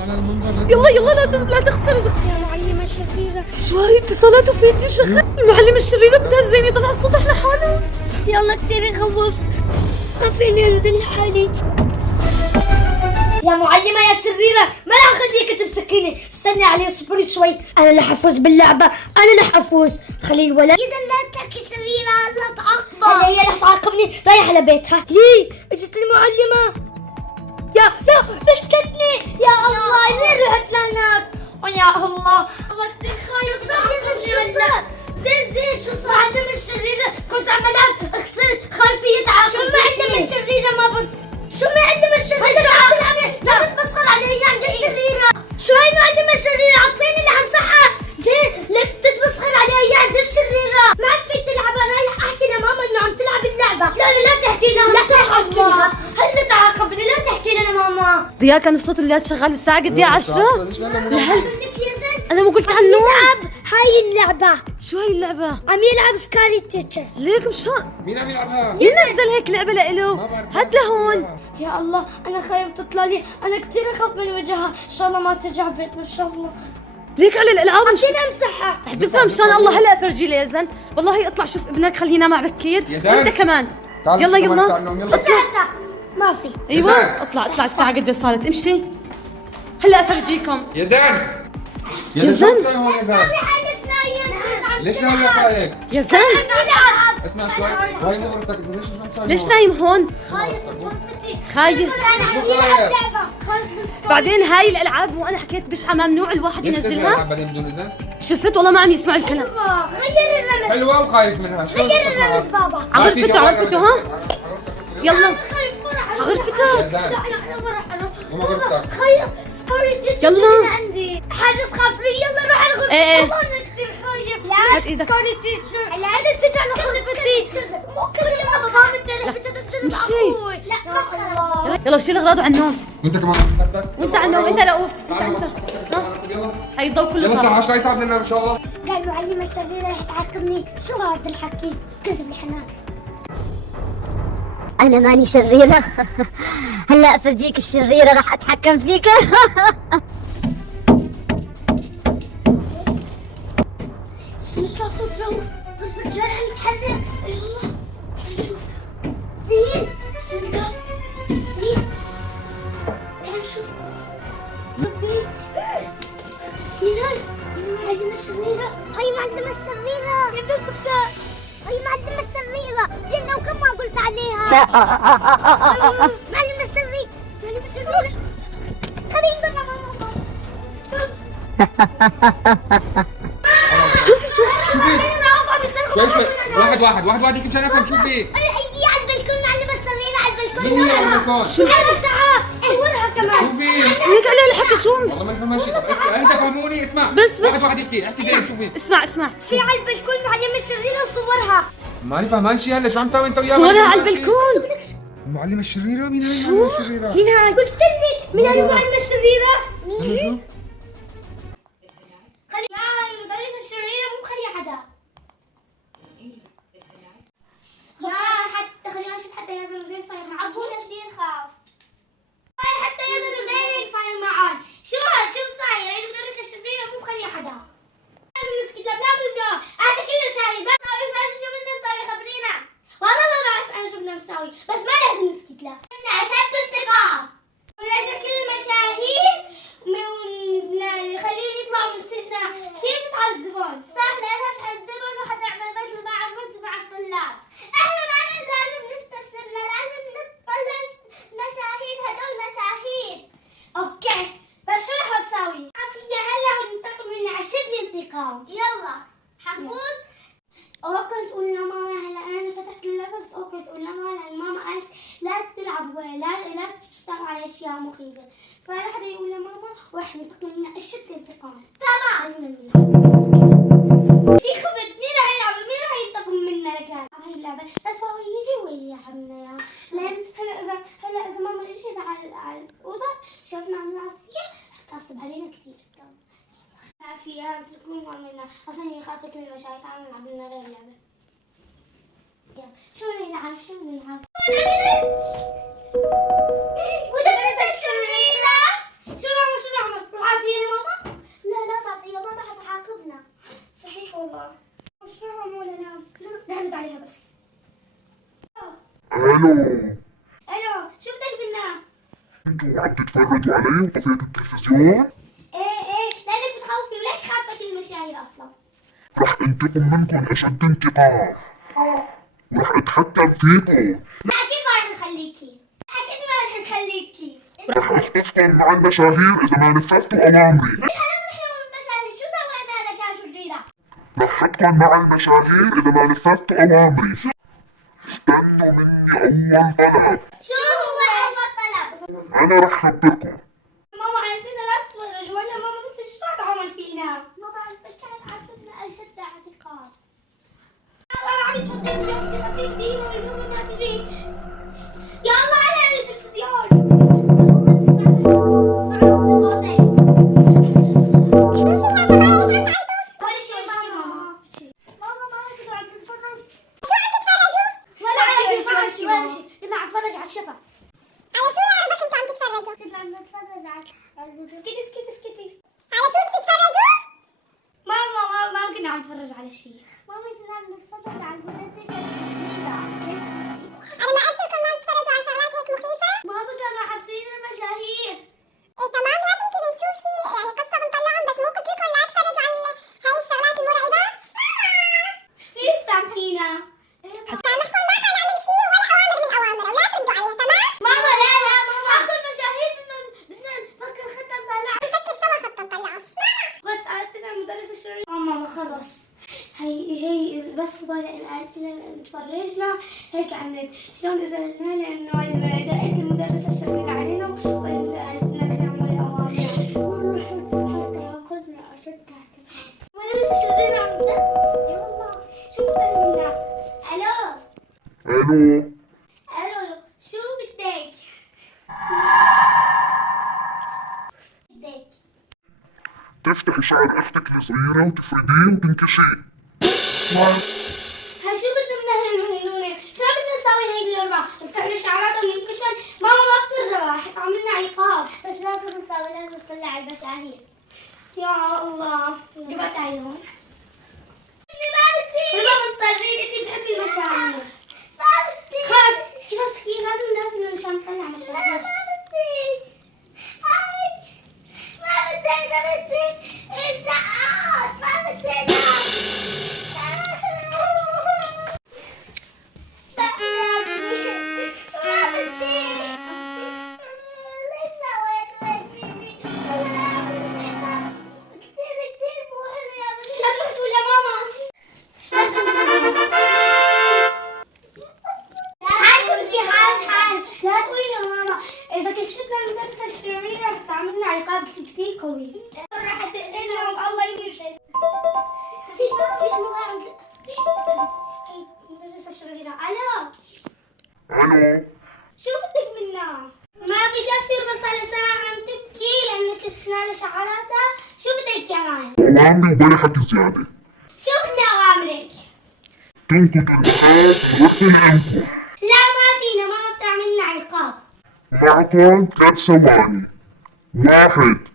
على المنبر. يلا يلا لا تخسر. يا معلمة الشريرة، شو هاي اتصالات وفيديو شغال؟ المعلمة الشريرة بتهزيني، طلع الصبح لحاله. يلا كتير يخوف، ما فيني انزل لحالي. يا معلمة يا شريرة، ما راح اخليك تمسكيني، استني علي اصبري شوي، انا رح افوز باللعبة، انا رح افوز. خلي الولد اذا لا تحكي شريرة لا تعاقبها. هي رح تعاقبني، رايح على بيتها. ليه؟ اجت المعلمة. لا مسكتني. يا الله ليه رحت لهناك؟ ويا الله الله كتير خايف. زين شو صار؟ معلمة الشريرة كنت عمالة اكسر خايفة يتعاقب. شو معلمة الشريرة شو معلمة الشريرة؟ لا تتبصر علي عن جد شريرة. شو هاي معلمة الشريرة؟ عطيني اللي همسحها. زين لا تتبصر علي عن جد شريرة. ما عاد فيك تلعبها، رايح احكي لماما انه عم تلعب اللعبة. لا تحكي لها. لا تحكي لها. هلا تعاقبني، لا تحكي لها ماما. ضياء كان صوت الولاد شغال بالساعة قد ايه؟ 10. ليش قال انا مو قلت عنه. يلعب هاي اللعبة. شو هاي اللعبة؟ عم يلعب سكاري تيتشر. ليك مشان مين عم يلعبها؟ مين نزل هيك لعبة ما لإله؟ بعرف. هات لهون. يا الله انا خايف تطلع لي، انا كثير اخاف من وجهها. ان شاء الله ما ترجع بيتنا ان شاء الله. ليك على الالعاب مش فينا امسحها. احذفها مشان الله. هلا افرجي لي يا زن. والله اطلع شوف ابنك، خلينا مع بكير. يا زن. وانت كمان. تعال يلا كمان يلا. تعال نوم، يلا. مسحتها ما في. ايوه زن. اطلع الساعة قد ايه صارت؟ امشي. هلا افرجيكم. يا زين. يا زن. ليش هون يا زين؟ ليش نايم يا خايف؟ يا زن اسمع شوي، هاي نظرتك ليش عم تسوي؟ ليش نايم هون؟ خايف بغرفتي. خايف. خايف. بعدين هاي الالعاب وانا حكيت بشعة ممنوع الواحد ليش تنزل ينزلها. العب بعدين بدون اذن؟ شفت والله ما عم يسمعوا الكلام. غير الرمز. حلوة وخايف منها، شلون غير تطلع؟ الرمز بابا. عغرفته ها؟ يلا خايف مرة. غرفتك. يا زين. لا انا ما راح اروح. وما غرفتك. خايف سكوري تيتشر. يلا. عندي حاجة تخاف لي. يلا روح على غرفتي. إيه. والله انا كثير خايف. هات لا إيدك. سكوري تيتشر. لا تجي على غرفتي. مو كل ما خافت رحت تنزل مشي. ابوي. لا مسخرة. يلا شيل اغراضه عن النوم. وانت كمان بدك؟ وانت عن النوم. انت رؤوف. انت يلا هي الضوء كله يلا الساعة طار. 10 يصعب لنا ان شاء الله. قال معلمة الشريرة رح تعاقبني. شو هذا الحكي؟ كذب الحنان. أنا ماني شريرة. هلا أفرجيك الشريرة راح أتحكم فيك. يطلع صوت رؤوف. لا عم يتحرك. يلا تعال نشوف. زين بسم الله. مين؟ تعال نشوف. ربي مين هاي؟ معلمة الشريرة. هاي معلمة الشريرة. يا بنتك هاي معلمة الشريرة. زين لو كم ما قلت عليها. معلمة الشريرة. معلمة الشريرة. خليني برا ماما. شوفي شوي واحد يمكن شايفها نشوفي. هي على البلكون. معلمة الشريرة على البلكون. مين هي على البلكون؟ تعال صورها كمان. شوفي. ليك على الحكي شو؟ والله ما نفهم شيء. طب اهدى فهموني. اسمع بس. واحد احكي زين. شوفي اسمع في على البلكون معلمة الشريرة وصورها. ماني فهمان شيء. هلا شو عم تسوي انت وياه؟ صورها على البلكون. المعلمة الشريرة. مين هاي شو؟ المعلمة الشريرة؟ مين هاي؟ قلت لك مين هاي المعلمة الشريرة؟ شو؟ خلي لا هاي المدرسة الشريرة مو مخليها حدا. لا حتى خلينا نشوف حتى يا زلمة زين صاير معاه. أبونا كثير خاف. هاي حتى يا زلمة زين هيك صاير معاه. شو هاد شو صاير؟ هاي المدرسة الشريرة مو مخليها حدا. لازم نسكت. لا بنبنى. هذا كله شاهد. ما نسوي فاهم شو بدنا نسوي؟ خبرينا. والله ما بعرف أنا شو بدنا نسوي، بس ما لازم نسكت له. بدنا أشد انتقام. ونرجع كل المشاهير ونخليهم يطلعوا من السجن. كيف تعذبون؟ صح لأنها تعذبون وحتعمل مثل ما عملت مع الطلاب. احنا ما لازم نستسلم، لازم نطلع مشاهير. هدول مشاهير. اوكي بس شو رح اسوي؟ عافية هلا وننتقم من اشد انتقام. يلا حنفوت. اوكي تقول لماما هلا انا فتحت اللعبة. بس اوكي تقول لماما لان ماما قالت لا تلعب لا تفتحوا على اشياء مخيفة. فلا حدا يقول لماما ورح ننتقم منها اشد انتقام. تمام. في خبط. مين راح يلعب؟ مين راح ينتقم منا لكان؟ هاي اللعبة بس هو يجي ويلعبنا اياها. لان هلا اذا ماما اجت على الاوضة شافنا عم نلعب فيها رح تعصب علينا كثير. عافية تكون عملنا اصلا هي خاطر كل المشاهد. تعال نلعب لنا غير لعبة. يلا شو نلعب؟ مدرسة الشريرة. شو نعمل الو الو شو بدك منا؟ انتوا عم تتفرجوا علي وطفيتوا التلفزيون؟ ايه لانك بتخوفي وليش خافت المشاهير اصلا؟ رح انتقم منكم اشد انتقام ورح اتحكم فيكم. اكيد ما رح نخليكي، اكيد ما رح نخليكي. رح اخطفكم مع المشاهير اذا ما نفذتوا اوامري. مش هنعمل نحن والمشاهير، شو سوينا لك يا شريرة؟ رح احطكم مع المشاهير اذا ما نفذتوا اوامري. استنوا مني اول طلب. شو هو اول طلب؟ انا رح خبركم. ماما قالت لنا لا تتفرج ولا ماما بس ايش رح تعمل فينا؟ ماما كانت عاتبتنا اشد اعتقاد. الله عم يتفضل بدي خفيفتي واليوم تجي. يا الله على التلفزيون. اسكتي اسكتي اسكتي. على شو بتتفرجوا؟ ماما ما كنا عم نتفرج على شيء. ماما كنا عم نتفرج على البنات ليش؟ أنا ما قلت لكم ما تتفرجوا على شغلات هيك مخيفة؟ ماما كانوا حابسين المشاهير. إيه تمام يا بنتي بنشوف شيء يعني قصة بنطلعهم بس مو قلت لكم لا تتفرجوا على هاي الشغلات المرعبة؟ ليش سامحينا؟ سامحكم ما حنعمل شيء ولا أوامر من أوامر ولا تردوا عليها تمام؟ ماما لا ماما حق المشاهير بدنا نفكر خطة نطلعها. نفكر سوا خطة نطلعها. بس قالت لنا المدرسة الشرعية ماما خلص هي بس وبالي إن قالت لنا تفرجنا هيك عن شلون نزلنا لأنه دقت المدرسة الشرعية علينا وقالت لنا نعمل أوامر. والله خذنا أشد المدرسة الشرعية عم تدق. إي والله شو بدك منا؟ ألو الو شو بدك؟ تفتحي شعر اختك الصغيرة وتفرديه وتنكشي. هاي شو بدنا من هالمجنونة؟ شو بدنا نسوي هي اليوم؟ نفتح له شعراتها وننكشن؟ ماما ما بترجع رح تعملنا عقاب. بس لازم نسوي لازم نطلع المشاهير. يا الله جبت عيون. ما بدي. ما مضطرين انتي بتحبي المشاهير. ما بدي. خلص كيف لازم نشان نطلع مشاهير. ما بدي. ما بدي الزقات ما بدي إذا كشفتنا المدرسة الشريرة رح تعملنا عقاب كتير قوي. رح تقلهم الله يرشد. المدرسة الشريرة. ألو شو بدك منا؟ ما بكفي بس على ساعة عم تبكي لأنك كشفنا لها شعراتها. شو بدك كمان؟ أوامري وبلا حكي زيادة. شو بدي أوامرك؟ تنكتوا البنات ورحتوا لأنكم. لا ما فينا ماما بتعملنا عقاب. معكم 3 ثواني. 1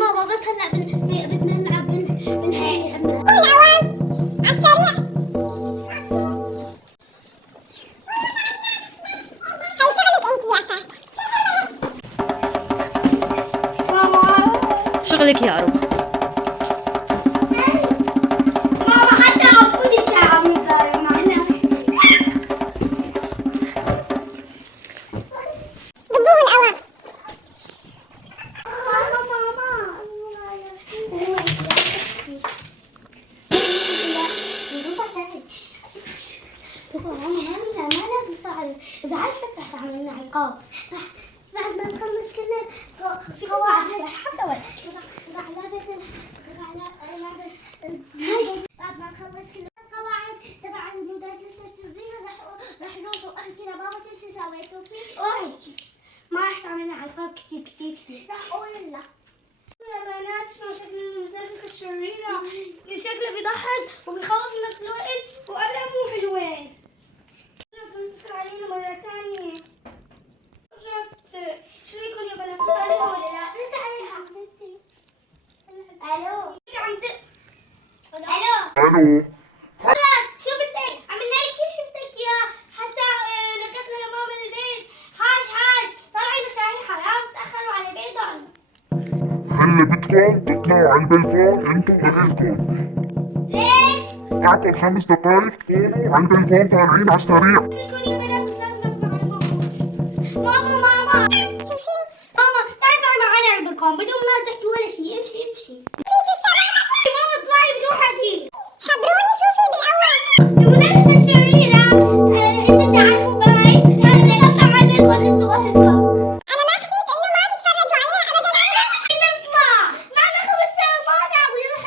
ماما بس هلا بدنا نلعب بالهاي والأوان عالسريع. هاي شغلك انت يا فاتح. ماما شغلك يا أروى. ماما حتى عبودك عم يصير معنا. ضبوه الأوان. إذا عرفت رح تعملنا عقاب. بعد ما نخلص كل قواعد حتى بعد ما نخلص كل القواعد تبع المدرسة الشريرة رح نروح راح اقول لك. يا بنات شلون شكل المدرسة الشريرة؟ شكله بيضحك وبيخوف في نفس الوقت وأبدا مو حلوين. بنتصل علينا مرة ثانية. رجعت شو رأيكم يا بنات؟ عليه ولا لا؟ رد عليها حبيبتي. ألو. عم الو. الو. خلاص شو بدك؟ عملنا لك كل شو بدك إياه، حتى ركضنا لماما البيت. حاج طلعي مشاهي حرام تأخروا على بيتهم. هلا بدكم تطلعوا على البلكون انتوا واهلكم. ليش؟ معكم 5 دقايق تكونوا على البلكون طالعين على السريع. بدكم يا بنات بس لازم نطلع على ماما. شوفي ماما تعالي معنا على البلكون بدون ما تحكي ولا شيء. امشي ماما اطلعي بدون حكي. خبروني شوفي بالأول. المدرسة الشريرة انت تعلموا باي هلا نطلع على البلكون انتوا واهلكم. أنا ما حكيت إنه ما تتفرجوا عليها أبدا. نطلع معنا 5 ساعات ماما ويروح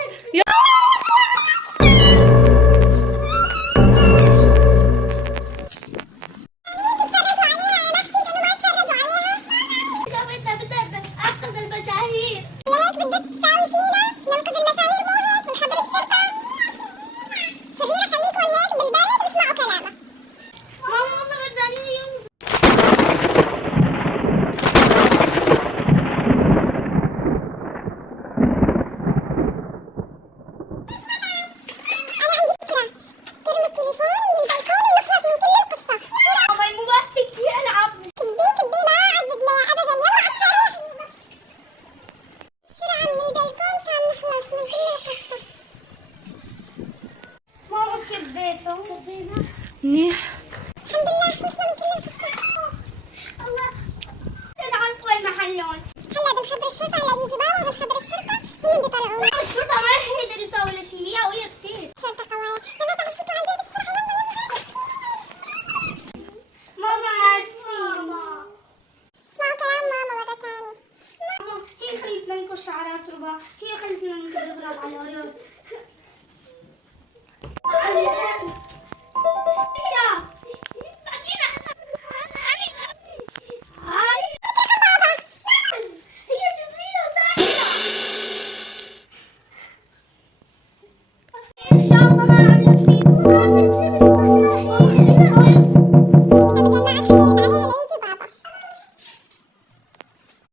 بدك أنقذ المشاهير. لهيك بدك تساوي فينا؟ ننقذ المشاهير مو هيك بنخبر الشرطة؟ شريرة خليكم هيك بالبلد واسمعوا كلامها. ماما والله بداني يوم أنا عندي فكرة. ترمي التليفون من البلكون ونخلص من كل القصة. ماما مو ما في كتير ألعاب. كبي ما عاد بدنا أبدا. يلا على السريع. بسرعة من البلكون مشان نخلص من كل القصة. ماما كبيت شو كبينا؟ منيح. الحمد لله خلصنا من كل القصة. الله نعرف وين محلهم. هلا بنخبر الشرطة على بيجي بابا وبنخبر الشرطة هن بيطلعونا. الشرطة ما رح يقدروا يسووا ولا شيء. هي قوية كتير. الشرطة قوية. يلا تعالوا فوتوا على البيت بسرعة. يلا. ماما آسفين. اسمعوا كلام ماما مرة ثانية. ماما هي خلتنا ننكر شعرات ربا. هي خلتنا ننكر دبرات على الورود.